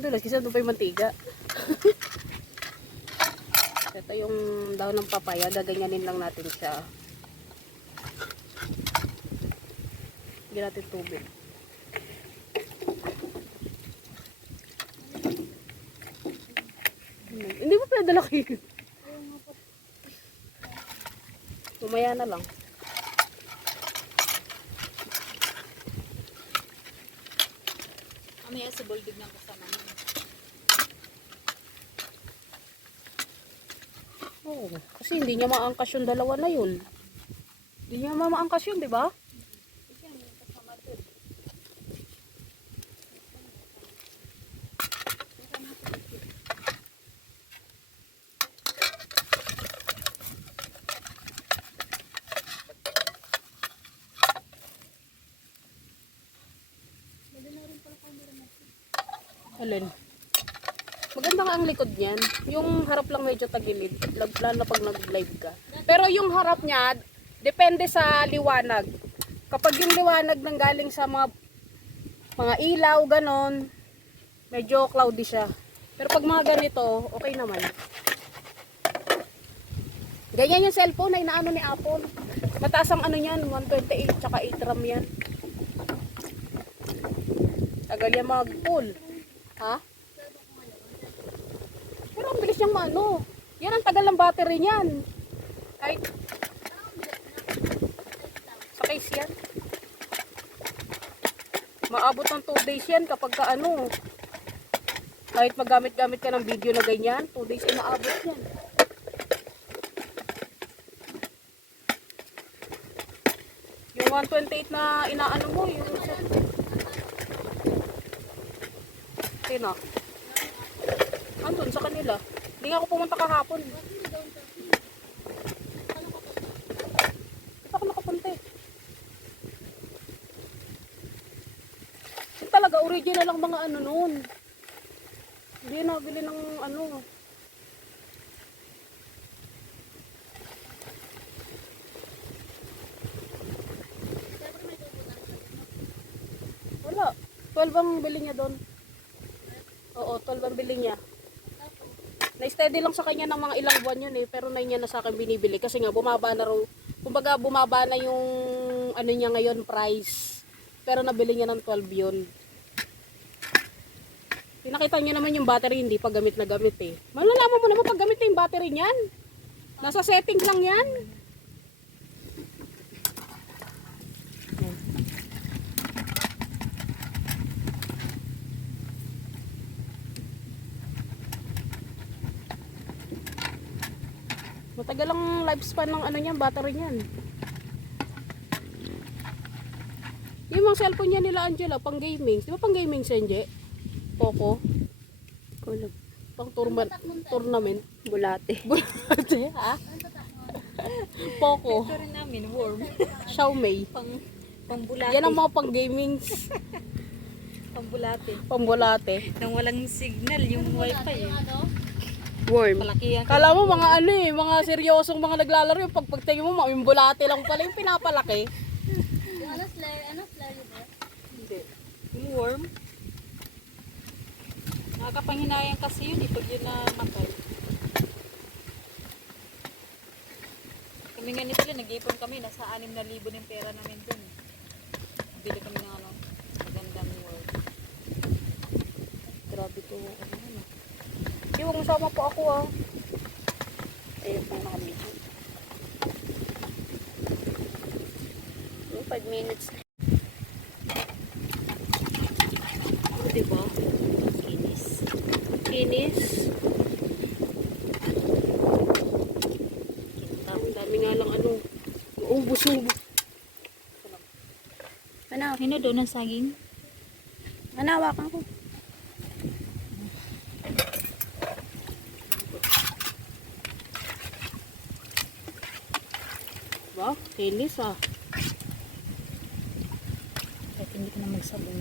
dulas kasi doon pa yung mantiga. Ito yung daw ng papaya, gaganyanin lang natin siya. Hindi natin tubig. Hindi mo pala dala kayo. Tumaya na lang. Mamaya si Boldig ng kasama mo. Oo. Kasi hindi niya maangkas yung dalawa na yun. Hindi niya maangkas yun, di ba? Alin? Maganda nga ang likod niyan. Yung harap lang medyo tagilid. Lalo pag nag-live ka. Pero yung harap niya, depende sa liwanag. Kapag yung liwanag nang galing sa mga mga ilaw, ganon, medyo cloudy siya. Pero pag mga ganito, okay naman. Ganyan yung cellphone na inaano ni Apple. Mataas ang ano niyan, 128 tsaka 8 RAM yan. Tagal yan mag-pull. Ha? Pero ang bilis niyang maano. Yan ang tagal ng battery niyan. Kahit sa case yan. Maabot ng 2 days yan kapag ka ano. Kahit magamit-gamit ka ng video na ganyan, 2 days inaabot yan. Yung 128 na inaano mo, yung sa... Sino? Andun sa kanila. Hindi nga ako pumunta kahapon. Ito ako nakapunta eh. Talaga, original lang mga ano noon. Hindi nabili ng ano. Wala. 12 ang bili niya doon. Oo, 12 ang bili niya. Na-steady lang sa kanya ng mga ilang buwan yun eh. Pero na niya na sa akin binibili. Kasi nga, bumaba na raw. Kumbaga, bumaba na yung ano niya ngayon, price. Pero nabili niya ng 12 yun. Pinakita niyo naman yung battery, hindi pa gamit na gamit eh. Malalaman mo naman pag gamit na yung battery niyan. Nasa settings lang. Yan. Matagal ang lifespan ng ano niyan, battery niyan. Yung mga cellphone niya nila Angela, pang gaming. Di ba pang gaming si Enje? Poco. Kulog. Pang tournament. tournament. Bulate. Bulate, ha? Poco. Ito rin namin, warm. Xiaomi. pang, pang bulate. Yan ang mga pang gaming. Pang bulate. Pang bulate. Nang walang signal, yung wifi eh. Worm. Palaki yan. Kala mo mga ano eh, mga seryosong mga naglalaro yung pag pagtingin mo, mga yung bulate lang pala yung pinapalaki. Ano flare? Ano flare eh? Hindi. Yung worm. Nakakapanghinayang kasi yun eh, pag yun namatay. Kami nga nito nag-ipon kami, nasa 6,000 na yung pera namin dun. Bili kami ng ano, magandang worm. Grabe to. Ano. Yung sama po ako ah. Ayun po namin. 5 minutes na. Diba? Kinis. Kinis. Ang dami nga lang ano. Ubus-ubus. Ano? Ano doon ang saging? Hawakan ko. Diba? Kinis ah. Kahit hindi ko na magsabon.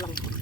Lang.